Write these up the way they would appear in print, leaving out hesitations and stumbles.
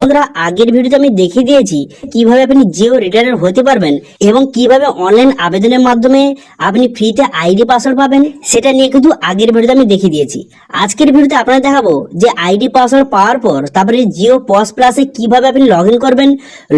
বন্ধুরা, আগের ভিডিওতে আমি দেখিয়ে দিয়েছি কিভাবে আপনি জিও রিটার্নার হতে পারবেন এবং কিভাবে অনলাইন আবেদনের মাধ্যমে আপনি ফ্রিতে আইডি পাসওয়ার্ড পাবেন, সেটা নিয়ে কিন্তু আগের ভিডিওতে আমি দেখিয়ে দিয়েছি। আজকের ভিডিওতে আপনারা দেখাবো যে আইডি পাসওয়ার্ড পাওয়ার পর তারপরে জিও পজ প্লাসে কিভাবে আপনি লগ ইন করবেন,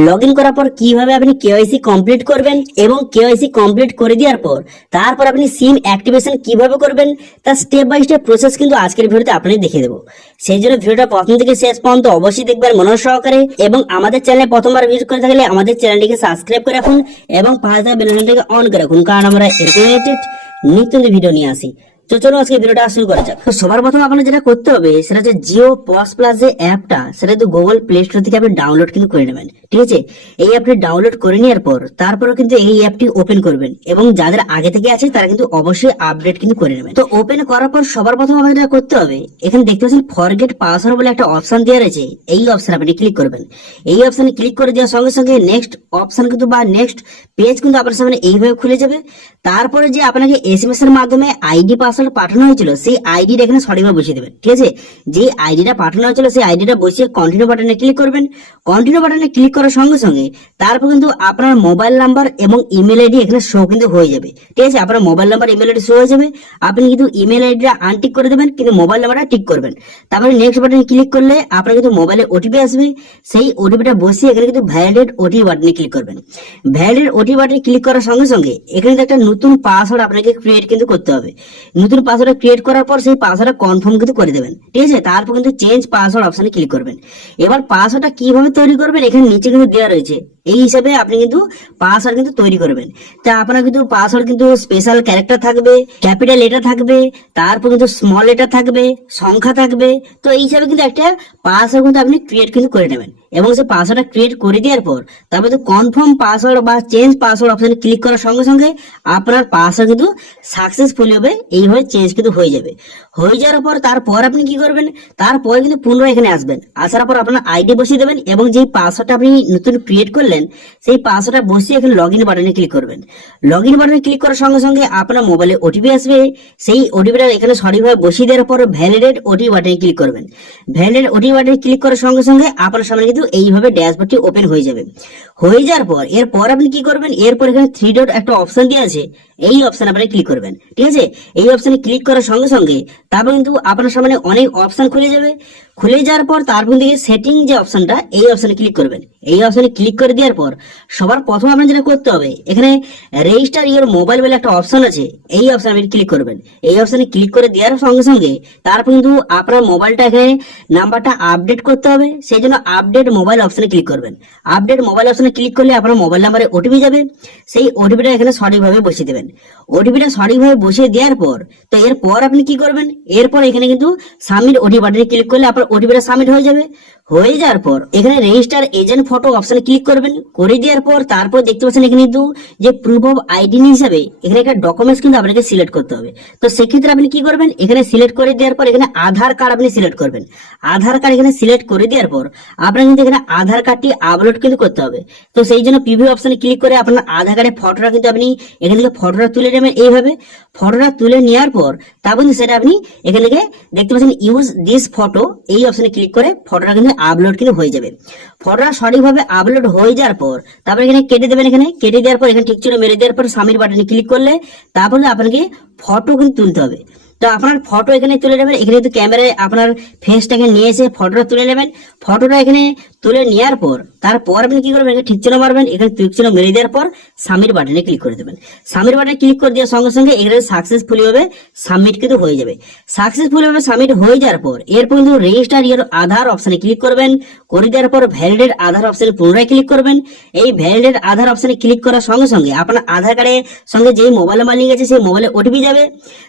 লগ ইন করার পর কিভাবে আপনি কেওয়াইসি কমপ্লিট করবেন এবং কেওয়াইসি কমপ্লিট করে দেওয়ার পর তারপর আপনি সিম অ্যাক্টিভেশন কিভাবে করবেন তার স্টেপ বাই স্টেপ প্রসেস কিন্তু আজকের ভিডিওতে আপনাদের দেখিয়ে দেবো। সেই জন্য ভিডিওটা প্রথম থেকে শেষ পর্যন্ত অবশ্যই দেখবেন মনোযোগ সহকারে, এবং আমাদের চ্যানেলে প্রথমবার ভিজিট করে থাকলে আমাদের চ্যানেলটিকে সাবস্ক্রাইব করে রাখুন এবং পাশে থাকা বেল আইকনটিকে অন করে রাখুন, কারণ আমরা এরকম নিত্য নতুন ভিডিও নিয়ে আসি। তো চলো আজকে ভিডিওটা শুরু করা যাক। তো সবার প্রথম আপনার যেটা করতে হবে সেটা হচ্ছে জিও পজ প্লাস যে অ্যাপটা, সেটা কিন্তু গুগল প্লে স্টোর থেকে আপনি ডাউনলোড কিন্তু করে নেবেন। ঠিক আছে, এই অ্যাপটি ডাউনলোড করে নেওয়ার পর তারপরে কিন্তু এই অ্যাপটি ওপেন করবেন এবং যাদের আগে থেকে আছে তারা কিন্তু অবশ্যই আপডেট কিন্তু করে নেবেন। তো ওপেন করার পর সবার প্রথম আমাদের যেটা করতে হবে, এখানে দেখতে পাচ্ছেন ফরগেট পাসওয়ার্ড বলে একটা অপশন দেওয়া রয়েছে, এই অপশন আপনি ক্লিক করবেন। এই অপশনে ক্লিক করে দেওয়ার সঙ্গে সঙ্গে নেক্সট অপশন কিন্তু বা নেক্সট পেজ কিন্তু আপনার সামনে এইভাবে খুলে যাবে। তারপরে যে আপনাকে এসএমএস এর মাধ্যমে আইডি পাসওয়ার্ড পাঠানো হয়েছিল সেই আইডিটা এখানে সঠিকভাবে বসিয়ে দেবেন। ঠিক আছে, যে আইডিটা পাঠানো হয়েছিল সেই আইডিটা বসিয়ে কন্টিনিউ বাটনে ক্লিক করবেন। কন্টিনিউ বাটনে ক্লিক করার সঙ্গে সঙ্গে তারপর কিন্তু আপনার মোবাইল নাম্বার এবং ইমেল আইডি এখানে শো কিন্তু হয়ে যাবে। ঠিক আছে, আপনার mobile number email ID show হয়ে যাবে। আপনি কিন্তু ইমেল আইডিটা আনটিক করে দেবেন কিন্তু মোবাইল নাম্বারটা টিক করবেন। তারপরে নেক্সট বাটনে ক্লিক করলে আপনার কিন্তু মোবাইলে ওটিপি আসবে, সেই ওটিপিটা বসিয়ে এখানে কিন্তু ভ্যালিডেট ওটিপি বাটনে ক্লিক করবেন। ভ্যালিডেট ওটিপি বাটনে ক্লিক করার সঙ্গে সঙ্গে এখানে একটা নতুন পাসওয়ার্ড আপনাকে ক্রিয়েট কিন্তু করতে হবে। নতুন পাসওয়ার্ড ক্রিয়েট করার পর সেই পাসওয়ার্ডটা কনফার্ম কিন্তু করে দেবেন। ঠিক আছে, তারপর কিন্তু চেঞ্জ পাসওয়ার্ড অপশনে ক্লিক করবেন। এবার পাসওয়ার্ডটা কিভাবে তৈরি করবেন এখানে নিচে কিন্তু দেওয়া রয়েছে, এই হিসাবে আপনি কিন্তু পাসওয়ার্ড কিন্তু তৈরি করবেন। তা আপনার কিন্তু পাসওয়ার্ড কিন্তু স্পেশাল ক্যারেক্টার থাকবে, ক্যাপিটাল লেটার থাকবে, তারপর কিন্তু স্মল লেটার থাকবে, সংখ্যা থাকবে। তো এই হিসাবে কিন্তু একটা পাসওয়ার্ড কিন্তু আপনি ক্রিয়েট কিন্তু করে নেবেন এবং সেই পাসওয়ার্ডটা ক্রিয়েট করে দেওয়ার পর তারপরে কনফার্ম পাসওয়ার্ড বা চেঞ্জ পাসওয়ার্ড অপশনে ক্লিক করার সঙ্গে সঙ্গে আপনার পাসওয়ার্ড কিন্তু সাকসেসফুলি হবে, এইভাবে চেঞ্জ কিন্তু হয়ে যাবে। হয়ে যাওয়ার পর তারপর আপনি কি করবেন, তারপরে কিন্তু পুনরায় এখানে আসবেন। আসার পর আপনার আইডি বসিয়ে দেবেন এবং যেই পাসওয়ার্ডটা আপনি নতুন ক্রিয়েট করলেন সেই পাসওয়ার্ডটা বসিয়ে এখানে লগ ইন বাটনে ক্লিক করবেন। লগ ইন বাটনে ক্লিক করার সঙ্গে সঙ্গে আপনার মোবাইলে ওটিপি আসবে, সেই ওটিপিটা এখানে সঠিকভাবে বসিয়ে দেওয়ার পর ভ্যালিডেট ওটিপি বাটনে ক্লিক করবেন। ভ্যালিডেট ওটিপি বাটনে ক্লিক করার সঙ্গে সঙ্গে আপনার সামনে কিন্তু এইভাবে ড্যাশবোর্ডটি ওপেন হয়ে যাবে। হয়ে যাওয়ার পর এরপর আপনি কি করবেন, এরপর এখানে থ্রি ডট একটা অপশন দেওয়া আছে, এই অপশন আপনি ক্লিক করবেন। ঠিক আছে, এই অপশনে ক্লিক করার সঙ্গে সঙ্গে তারপর কিন্তু আপনার সামনে অনেক অপশন খুলে যাবে। খুলে যাওয়ার পর তারপর থেকে সেটিং যে অপশনটা, এই অপশনে ক্লিক করবেন। এই অপশনে ক্লিক করে দেওয়ার পর সবার প্রথম আপনার যেটা করতে হবে, এখানে রেজিস্টার ইওর মোবাইল বলে একটা অপশন আছে, এই অপশনে আপনি ক্লিক করবেন। এই অপশনে ক্লিক করে দেওয়ার সঙ্গে সঙ্গে তারপর কিন্তু আপনার মোবাইলটা এখানে নাম্বারটা আপডেট করতে হবে, সেই জন্য আপডেট মোবাইল অপশনে ক্লিক করবেন। আপডেট মোবাইল অপশনে ক্লিক করলে আপনার মোবাইল নাম্বারে ওটিপি যাবে, সেই ওটিপিটা এখানে সঠিকভাবে বসিয়ে দেবেন। ওটিপিটা সঠিকভাবে বসিয়ে দেওয়ার পর তো এরপর আপনি কি করবেন, এরপর এখানে কিন্তু সাবমিট ওটিপি বাটনে ক্লিক করলে আপনার ওটিপিটা সাবমিট হয়ে যাবে। হয়ে যাওয়ার পর এখানে রেজিস্টার এজেন্ট ফটো অপশনে ক্লিক করবেন। করে দেওয়ার পর তারপর দেখতে পাচ্ছেন এখানে কিন্তু যে প্রুফ অফ আইডি হিসাবে এখানে একটা ডকুমেন্টস কিন্তু আপনাকে সিলেক্ট করতে হবে। তো সেক্ষেত্রে আপনি কি করবেন, এখানে সিলেক্ট করে দেওয়ার পর এখানে আধার কার্ড আপনি সিলেক্ট করবেন। আধার কার্ড এখানে সিলেক্ট করে দেওয়ার পর আপনার কিন্তু এখানে আধার কার্ডটি আপলোড কিন্তু করতে হবে। তো সেই জন্য প্রিভিউ অপশনে ক্লিক করে আপনার আধার কার্ডের ফটোটা কিন্তু আপনি এখান থেকে ফটোটা তুলে নেবেন। এইভাবে ফটোটা তুলে নেওয়ার পর তারপর সেটা আপনি এখান থেকে দেখতে পাচ্ছেন ইউজ দিস ফটো, এই অপশনে ক্লিক করে ফটোটা কিন্তু আপলোড কিন্তু হয়ে যাবে। ফটোটা সঠিকভাবে আপলোড হয়ে যাওয়ার পর তারপর এখানে কেটে দেবেন। এখানে কেটে দেওয়ার পর এখানে ঠিক ছিল মেরে দেওয়ার পর সাবমিট বাটনে ক্লিক করলে তারপরে আপনাকে ফটো কিন্তু তুলতে হবে। তো আপনার ফটো এখানে তুলে নেবেন। এখানে কিন্তু ক্যামেরায় আপনার ফেসটাকে নিয়ে এসে ফটোটা তুলে নেবেন। ফটোটা এখানে তুলে নেওয়ার পর তারপর আপনি কি করবেন, এখানে ঠিক চিহ্ন মারবেন, এখানে ঠিক চিহ্ন মেরে দেওয়ার পর সাবমিট বাটনে ক্লিক করে দেবেন। সাবমিট বাটনে ক্লিক করে দেওয়ার সঙ্গে সঙ্গে এখানে সাকসেসফুলি ভাবে সাবমিট কিন্তু হয়ে যাবে। সাকসেসফুলি ভাবে সাবমিট হয়ে যাওয়ার পর এরপর কিন্তু রেজিস্টার ইওর আধার অপশনে ক্লিক করবেন। করে দেওয়ার পর ভ্যালিডেট আধার অপশনে পুনরায় ক্লিক করবেন। এই ভ্যালিডেট আধার অপশনে ক্লিক করার সঙ্গে সঙ্গে আপনার আধার কার্ডের সঙ্গে যেই মোবাইল নাম্বার লিঙ্ক আছে সেই মোবাইলে ওটিপি যাবে।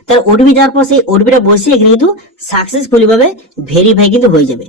তার ওটিপি যাওয়ার পর সেই ওটিপিটা বসিয়ে এখানে কিন্তু সাকসেসফুলি ভাবে ভেরিফাই কিন্তু হয়ে যাবে।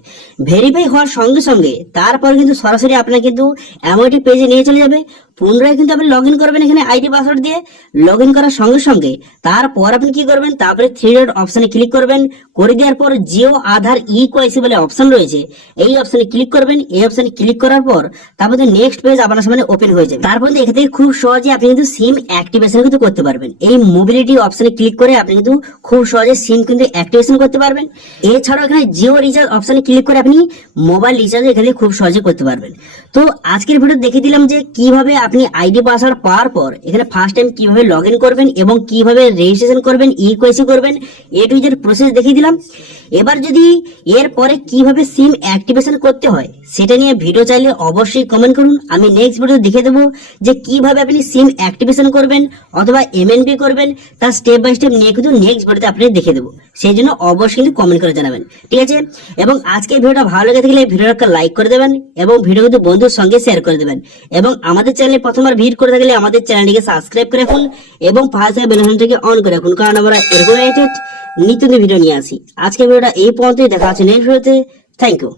ভেরিফাই হওয়ার সঙ্গে সঙ্গে তারপর কিন্তু সরাসরি আপনার কিন্তু এমন একটি পেজে নিয়ে চলে যাবে। পুনরায় কিন্তু আপনি লগ ইন করবেন এখানে আইডি পাসওয়ার্ড দিয়ে। লগ ইন করার সঙ্গে সঙ্গে তারপর আপনি কি করবেন, তারপরে থ্রি ডট অপশনে ক্লিক করবেন। করে দেওয়ার পর জিও আধার ইকেওয়াইসি বলে অপশন রয়েছে, এই অপশনে ক্লিক করবেন। এই অপশনে ক্লিক করার পর তারপর নেক্সট পেজ আপনার সামনে ওপেন হয়ে যাবে। তারপর এখান থেকে খুব সহজে আপনি কিন্তু সিম অ্যাক্টিভেশন কিন্তু করতে পারবেন। এই মোবিলিটি অপশনে ক্লিক করে আপনি কিন্তু খুব সহজে সিম কিন্তু অ্যাক্টিভেশন করতে পারবেন। এছাড়াও এখানে জিও রিচার্জ অপশনে ক্লিক করে আপনি মোবাইল রিচার্জ এখানে খুব সহজে করতে পারবেন। তো আজকের ভিডিও দেখিয়ে দিলাম যে কিভাবে আপনি আইডি পাসওয়ার্ড পাওয়ার পর এখানে ফার্স্ট টাইম কিভাবে লগ ইন করবেন এবং কিভাবে রেজিস্ট্রেশন করবেন, ইকেওয়াইসি করবেন, এ টু জেড প্রসেস দেখিয়ে দিলাম। এবার যদি এর পরে কিভাবে সিম অ্যাক্টিভেশন করতে হয় সেটা নিয়ে ভিডিও চাইলে অবশ্যই কমেন্ট করুন। আমি নেক্সট ভিডিও দেখে দেবো যে কিভাবে আপনি সিম অ্যাক্টিভেশন করবেন অথবা এমএনপি করবেন, তার স্টেপ বাই স্টেপ নিয়ে কিন্তু নেক্সট ভিডিওতে আপনি দেখে দেবো। সেই জন্য অবশ্যই কিন্তু কমেন্ট করে জানাবেন, ঠিক আছে? এবং আজকের ভিডিওটা ভালো লেগে থাকলে ভিডিওটা লাইক করে দেবেন এবং ভিডিও কিন্তু বন্ধুর সঙ্গে শেয়ার করে দেবেন। এবং আমাদের চ্যানেলে প্রথমবার ভিজিট করে থাকলে আমাদের চ্যানেলটিকে সাবস্ক্রাইব করে রাখুন এবং পাশে বেল আইকনটিকে অন করে রাখুন, কারণ আমরা এরকম নিত্য ভিডিও নিয়ে আসি। আজকের ভিডিওটা এই পর্যন্তই, দেখা হচ্ছে নেক্সট ভিডিওতে। Thank you.